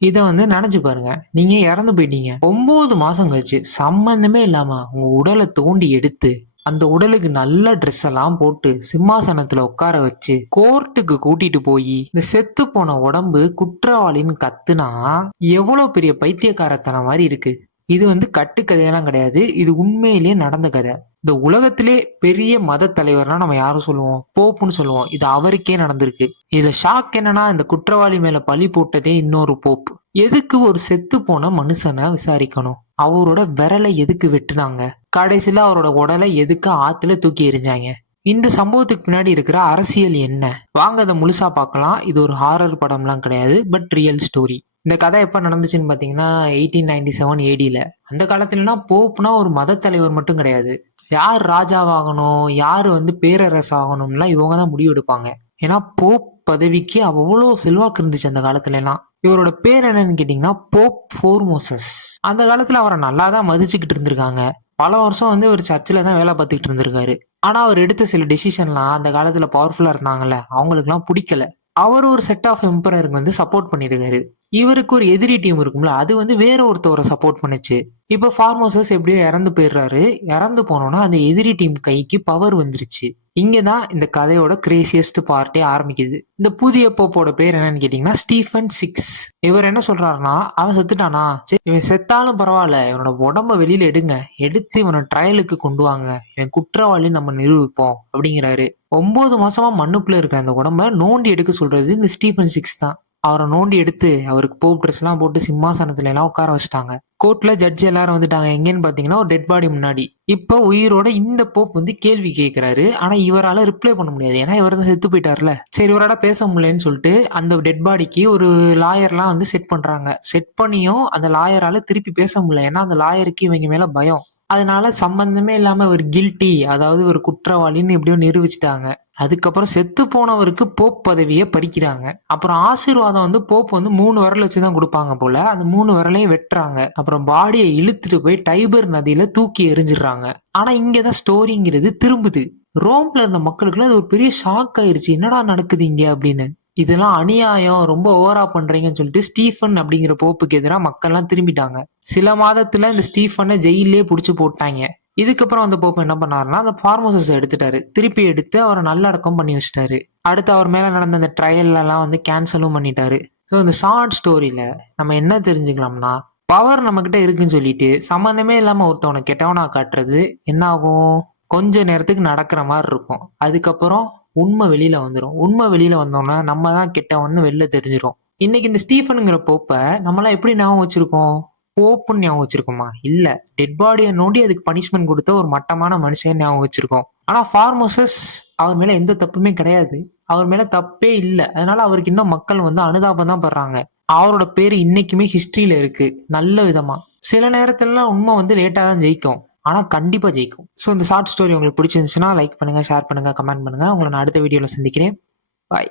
இத நினைச்சு பாருங்க. நீங்க இறந்து போயிட்டீங்க. 9 மாசம் கழிச்சு சம்பந்தமே இல்லாம உங்க உடல தோண்டி எடுத்து, அந்த உடலுக்கு நல்ல ட்ரெஸ் எல்லாம் போட்டு, சிம்மாசனத்துல உட்கார வச்சு, கோர்ட்டுக்கு கூட்டிட்டு போயி, இந்த செத்து போன உடம்பு குற்றவாளின்னு கத்துனா, எவ்வளவு பெரிய பைத்தியக்காரத்தனம் மாரி இருக்கு. இது கட்டுக்கதையெல்லாம் கிடையாது. இது உண்மையிலேயே நடந்த கதை. இந்த உலகத்திலே பெரிய மத தலைவர்னா நம்ம யாரும் சொல்லுவோம்? போப்புன்னு சொல்லுவோம். இது அவருக்கே நடந்திருக்கு. இதுல ஷாக் என்னன்னா, இந்த குற்றவாளி மேல பழி போட்டதே இன்னொரு போப். எதுக்கு ஒரு செத்து போன மனுஷன விசாரிக்கணும்? அவரோட விரலை எதுக்கு வெட்டுனாங்க? கடைசியில அவரோட உடலை எதுக்கு ஆத்துல தூக்கி எறிஞ்சாங்க? இந்த சம்பவத்துக்கு பின்னாடி இருக்கிற அரசியல் என்ன? வாங்க அத முழுசா பார்க்கலாம். இது ஒரு ஹாரர் படம்லாம் கிடையாது. But real story. இந்த கதை எப்ப நடந்துச்சுன்னு பார்த்தீங்கன்னா, 1897 ஏடில. அந்த காலத்துலலாம் போப்னா ஒரு மத தலைவர் மட்டும் கிடையாது. யார் ராஜாவாகணும், யாரு பேரரசு ஆகணும்லாம் இவங்க தான் முடிவு எடுப்பாங்க. ஏன்னா போப் பதவிக்கு அவ்வளோ செல்வாக்கு இருந்துச்சு அந்த காலத்துலலாம். இவரோட பேர் என்னன்னு கேட்டீங்கன்னா, போப் ஃபோர்மோசஸ். அந்த காலத்துல அவரை நல்லா தான் மதிச்சுக்கிட்டு இருந்திருக்காங்க. பல வருஷம் இவர் சர்ச்சில் தான் வேலை பார்த்துக்கிட்டு இருந்திருக்காரு. ஆனா அவர் எடுத்த சில டிசிஷன்லாம் அந்த காலத்துல பவர்ஃபுல்லா இருந்தாங்கல்ல, அவங்களுக்குலாம் பிடிக்கல. அவர் ஒரு செட் ஆஃப் எம்பரருக்கு சப்போர்ட் பண்ணியிருக்காரு. இவருக்கு ஒரு எதிரி டீம் இருக்கும்ல, அது வேற ஒருத்தவரை சப்போர்ட் பண்ணுச்சு. இப்ப ஃபார்மோசஸ் எப்படியோ இறந்து போயிடுறாரு. இறந்து போனோம்னா அந்த எதிரி டீம் கைக்கு பவர் வந்துருச்சு. இங்கதான் இந்த கதையோட கிரேசியஸ்ட் பார்ட்டே ஆரம்பிக்குது. இந்த புதிய போப்போட பேர் என்னன்னு கேட்டீங்கன்னா ஸ்டீஃபன் 6. இவர் என்ன சொல்றாருன்னா, அவன் செத்துட்டானா, சரி இவன் செத்தாலும் பரவாயில்ல, இவனோட உடம்ப வெளியில எடுங்க, எடுத்து இவனை ட்ரையலுக்கு கொண்டு வாங்க, இவன் குற்றவாளி நம்ம நிரூபிப்போம் அப்படிங்கிறாரு. 9 மாசமா மண்ணுக்குள்ள இருக்கிற அந்த உடம்ப நோண்டி எடுக்க சொல்றது இந்த ஸ்டீஃபன் 6 தான். அவரை நோண்டி எடுத்து அவருக்கு போப் ட்ரெஸ் எல்லாம் போட்டு சிம்மாசனத்துல எல்லாம் உட்கார வச்சுட்டாங்க. கோர்ட்ல ஜட்ஜ் எல்லாரும் வந்துட்டாங்க. எங்கன்னு பாத்தீங்கன்னா ஒரு டெட் பாடி முன்னாடி. இப்ப உயிரோட இந்த போப் கேள்வி கேட்கிறாரு. ஆனா இவரால ரிப்ளை பண்ண முடியாது. ஏன்னா இவர் தான் செத்து போயிட்டார்ல. சரி இவரால பேச முடியலன்னு சொல்லிட்டு அந்த டெட் பாடிக்கு ஒரு லாயர்லாம் செட் பண்றாங்க. செட் பண்ணியும் அந்த லாயரால திருப்பி பேச முடியல. ஏன்னா அந்த லாயருக்கு இவங்க மேல பயம். அதனால சம்பந்தமே இல்லாம ஒரு கில்ட்டி, அதாவது ஒரு குற்றவாளின்னு எப்படியோ நிரூபிச்சுட்டாங்க. அதுக்கப்புறம் செத்து போனவருக்கு போப் பதவியை பறிக்கிறாங்க. அப்புறம் ஆசீர்வாதம் போப் 3 விரல் வச்சுதான் கொடுப்பாங்க போல. அந்த 3 விரலையும் வெட்டுறாங்க. அப்புறம் பாடியை இழுத்துட்டு போய் டைபர் நதியில தூக்கி எறிஞ்சிடுறாங்க. ஆனா இங்கதான் ஸ்டோரிங்கிறது திரும்புது. ரோம்ல இருந்த மக்களுக்குலாம் அது ஒரு பெரிய ஷாக் ஆயிருச்சு. என்னடா நடக்குது இங்க அப்படின்னு. இதெல்லாம் அநியாயம், ரொம்ப ஓவரா பண்றீங்கன்னு சொல்லிட்டு ஸ்டீஃபன் அப்படிங்கிற போப்புக்கு எதிராக மக்கள்லாம் திரும்பிட்டாங்க. சில மாதத்துல இந்த ஸ்டீஃபனை ஜெயிலே புடிச்சு போட்டாங்க. இதுக்கப்புறம் அந்த போப்பு என்ன பண்ணாருன்னா, அந்த ஃபார்மோசஸ் எடுத்துட்டாரு. திருப்பி எடுத்து அவரை நல்லடக்கம் பண்ணி வச்சிட்டாரு. அடுத்து அவர் மேல நடந்த அந்த ட்ரையல் எல்லாம் கேன்சலும் பண்ணிட்டாரு. ஸோ இந்த ஷார்ட் ஸ்டோரியில நம்ம என்ன தெரிஞ்சுக்கலாம்னா, பவர் நம்ம கிட்ட இருக்குன்னு சொல்லிட்டு சம்மந்தமே இல்லாம ஒருத்தவனை கெட்டவனா காட்டுறது என்ன ஆகும்? கொஞ்ச நேரத்துக்கு நடக்கிற மாதிரி இருக்கும். அதுக்கப்புறம் உண்மை வெளியில வந்துரும். உண்மை வெளியில வந்தோம்னா நம்ம தான் கெட்டவன்னு வெளில தெரிஞ்சிரும். இன்னைக்கு இந்த ஸ்டீஃபனுங்கிற போப்ப நம்மளாம் எப்படி ஞாபகம் வச்சிருக்கோம்? போப்புன்னு ஞாபகம் வச்சிருக்கோமா? இல்ல. டெட் பாடியை நோண்டி அதுக்கு பனிஷ்மெண்ட் கொடுத்த ஒரு மட்டமான மனுஷன் ஞாபகம் வச்சிருக்கோம். ஆனா ஃபார்மோசஸ் அவர் மேல எந்த தப்புமே கிடையாது. அவர் மேல தப்பே இல்ல. அதனால அவருக்கு இன்னும் மக்கள் அனுதாபம் தான் படுறாங்க. அவரோட பேரு இன்னைக்குமே ஹிஸ்டரியில இருக்கு. நல்ல விதமா. சில நேரத்துலலாம் உண்மை லேட்டா தான் ஜெயிக்கும். ஆனா கண்டிப்பா ஜெயிக்கும். ஸோ இந்த ஷார்ட் ஸ்டோரி உங்களுக்கு பிடிச்சிருந்துச்சுன்னா லைக் பண்ணுங்க, ஷேர் பண்ணுங்க, கமெண்ட் பண்ணுங்க. உங்களை நான் அடுத்த வீடியோல சந்திக்கிறேன். பாய்.